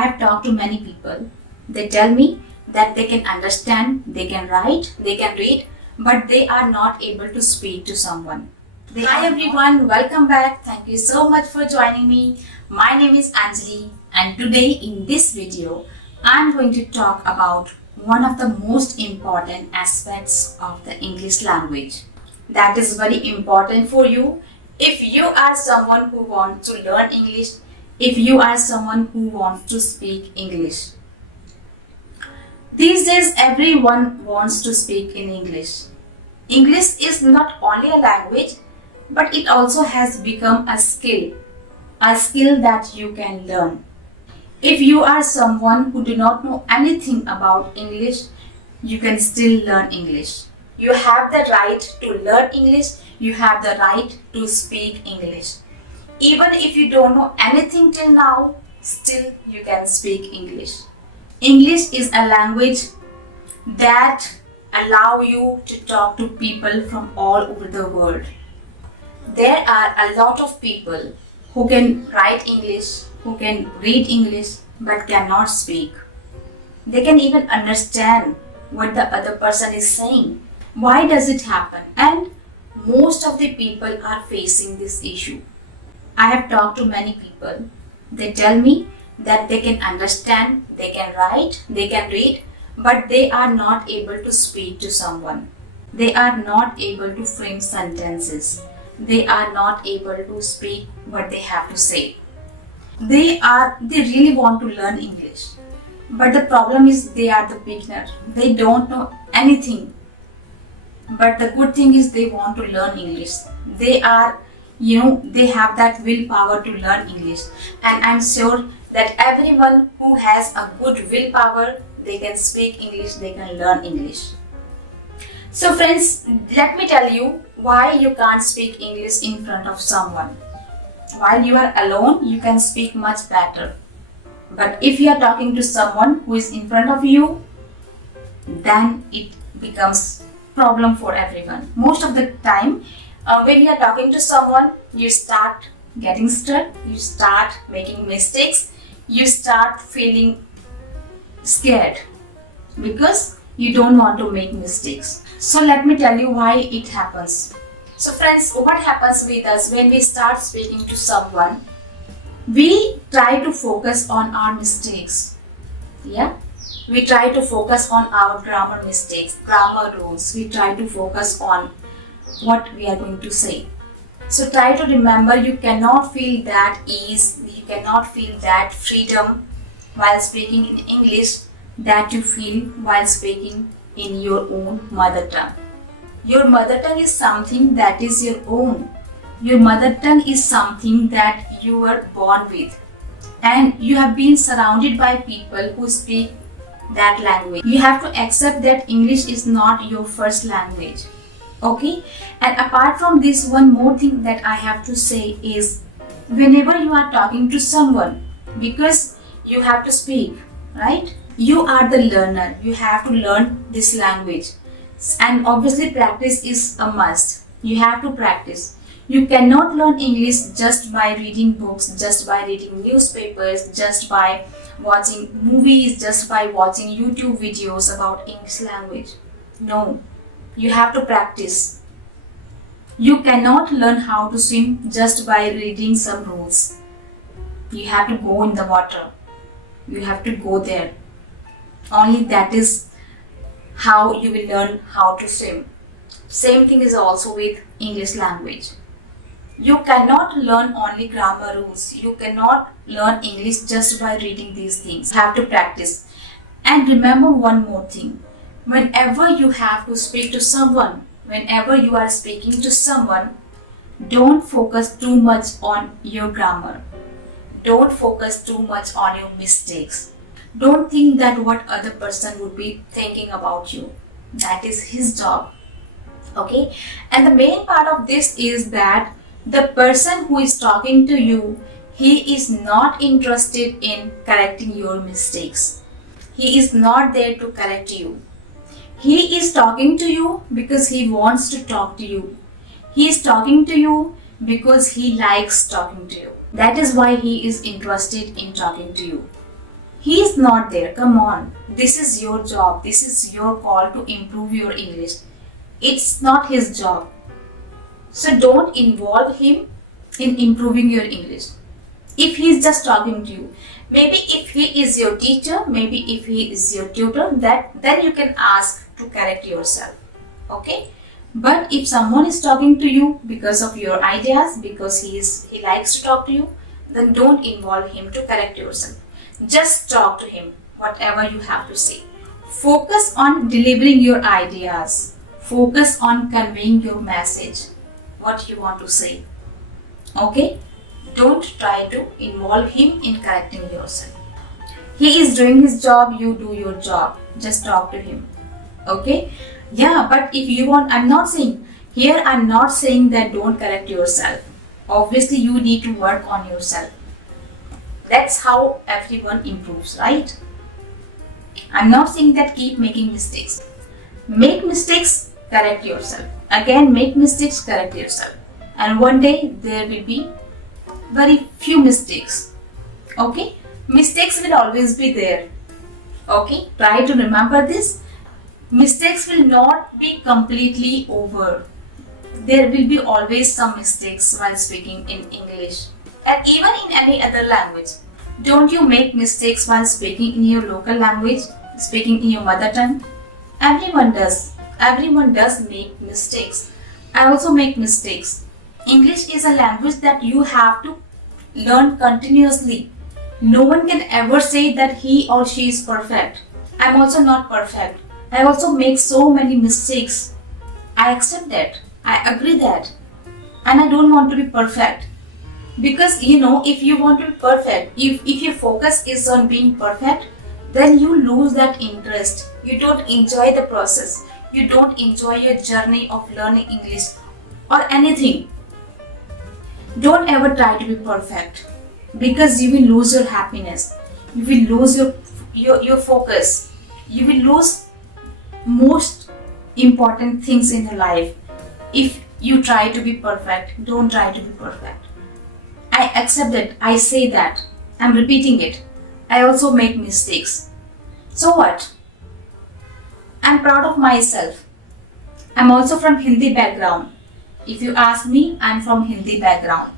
I have talked to many people. They tell me that they can understand, they can write, they can read, but they are not able to speak to someone. Hi everyone, welcome back. Thank you so much for joining me. My name is Anjali, and today in this video, I'm going to talk about one of the most important aspects of the English language. That is very important for you. If you are someone who wants to learn English, if you are someone who wants to speak English. These days, everyone wants to speak in English. English is not only a language, but it also has become a skill that you can learn. If you are someone who do not know anything about English, you can still learn English. You have the right to learn English, you have the right to speak English. Even if you don't know anything till now, still you can speak English. English is a language that allows you to talk to people from all over the world. There are a lot of people who can write English, who can read English, but cannot speak. They can even understand what the other person is saying. Why does it happen? And most of the people are facing this issue. I have talked to many people. They tell me that they can understand, they can write, they can read, but they are not able to speak to someone. They are not able to frame sentences. They are not able to speak what they have to say. They really want to learn English. But the problem is they are the beginner. They don't know anything. But the good thing is they want to learn English. They have that willpower to learn English. And I'm sure that everyone who has a good willpower, they can speak English, they can learn English. So friends, let me tell you why you can't speak English in front of someone. While you are alone, you can speak much better. But if you are talking to someone who is in front of you, then it becomes problem for everyone. Most of the time, when you are talking to someone, you start getting stuck, you start making mistakes, you start feeling scared because you don't want to make mistakes. So let me tell you why it happens. So friends, what happens with us when we start speaking to someone? We try to focus on our mistakes. Yeah? We try to focus on our grammar mistakes, grammar rules. We try to focus on what we are going to say. So try to remember, you cannot feel that ease, you cannot feel that freedom while speaking in English that you feel while speaking in your own mother tongue. Your mother tongue is something that is your own. Your mother tongue is something that you were born with. And you have been surrounded by people who speak that language. You have to accept that English is not your first language. Okay? And apart from this, one more thing that I have to say is, whenever you are talking to someone, because you have to speak, right? You are the learner. You have to learn this language. And obviously practice is a must. You have to practice. You cannot learn English just by reading books, just by reading newspapers, just by watching movies, just by watching YouTube videos about English language. No. You have to practice. You cannot learn how to swim just by reading some rules. You have to go in the water. You have to go there. Only that is how you will learn how to swim. Same thing is also with English language. You cannot learn only grammar rules. You cannot learn English just by reading these things. You have to practice. And remember one more thing. Whenever you have to speak to someone, whenever you are speaking to someone, don't focus too much on your grammar. Don't focus too much on your mistakes. Don't think that what other person would be thinking about you. That is his job. Okay? And the main part of this is that the person who is talking to you, he is not interested in correcting your mistakes. He is not there to correct you. He is talking to you because he wants to talk to you. He is talking to you because he likes talking to you. That is why he is interested in talking to you. He is not there. Come on. This is your job. This is your call to improve your English. It's not his job. So don't involve him in improving your English. If he is just talking to you, maybe if he is your teacher, maybe if he is your tutor, then you can ask to correct yourself. Okay? But if someone is talking to you because of your ideas, because he likes to talk to you, then don't involve him to correct yourself. Just talk to him, whatever you have to say. Focus on delivering your ideas. Focus on conveying your message, what you want to say. Okay? Don't try to involve him in correcting yourself. He is doing his job, you do your job. Just talk to him. Okay? Yeah, but if you want, I'm not saying that don't correct yourself. Obviously, you need to work on yourself. That's how everyone improves, right? I'm not saying that keep making mistakes. Make mistakes, correct yourself. Again, make mistakes, correct yourself. And one day, there will be very few mistakes. Okay? Mistakes will always be there. Okay? Try to remember this. Mistakes will not be completely over. There will be always some mistakes while speaking in English. And even in any other language. Don't you make mistakes while speaking in your local language, speaking in your mother tongue? Everyone does. Everyone does make mistakes. I also make mistakes. English is a language that you have to learn continuously. No one can ever say that he or she is perfect. I'm also not perfect. I also make so many mistakes. I accept that. I agree that. And I don't want to be perfect. Because if you want to be perfect, if your focus is on being perfect, then you lose that interest. You don't enjoy the process. You don't enjoy your journey of learning English or anything. Don't ever try to be perfect, because you will lose your happiness. You will lose your focus. You will lose most important things in your life if you try to be perfect. Don't try to be perfect. I accept it. I say that. I'm repeating it. I also make mistakes. So what? I'm proud of myself. I'm also from Hindi background. If you ask me, I'm from Hindi background.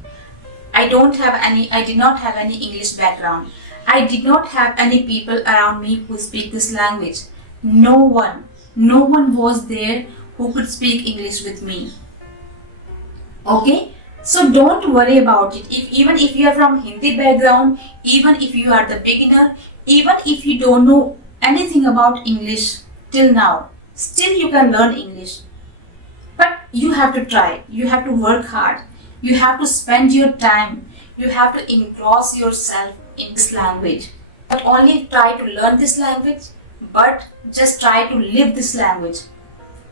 I did not have any English background. I did not have any people around me who speak this language. No one was there who could speak English with me. Okay? So don't worry about it. Even if you are from Hindi background, even if you are the beginner, even if you don't know anything about English till now, still you can learn English. But you have to try. You have to work hard. You have to spend your time. You have to engross yourself in this language. Not only try to learn this language, but just try to live this language.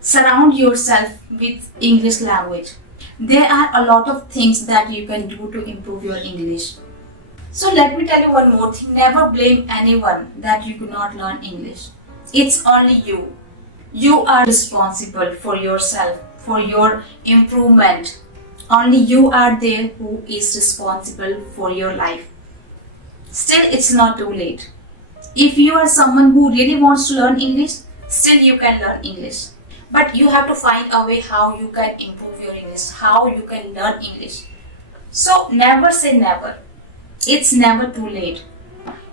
Surround yourself with English language. There are a lot of things that you can do to improve your English. So let me tell you one more thing. Never blame anyone that you could not learn English. It's only you. You are responsible for yourself, for your improvement. Only you are there who is responsible for your life. Still, it's not too late. If you are someone who really wants to learn English, still you can learn English. But you have to find a way how you can improve your English, how you can learn English. So never say never. It's never too late.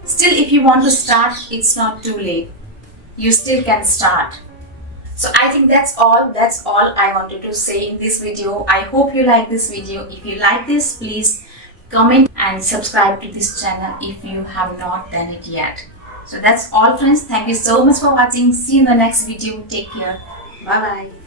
Still, if you want to start, it's not too late. You still can start. So I think that's all I wanted to say in this video. I hope you like this video. If you like this, please comment and subscribe to this channel if you have not done it yet. So that's all, friends. Thank you so much for watching. See you in the next video. Take care. Bye bye.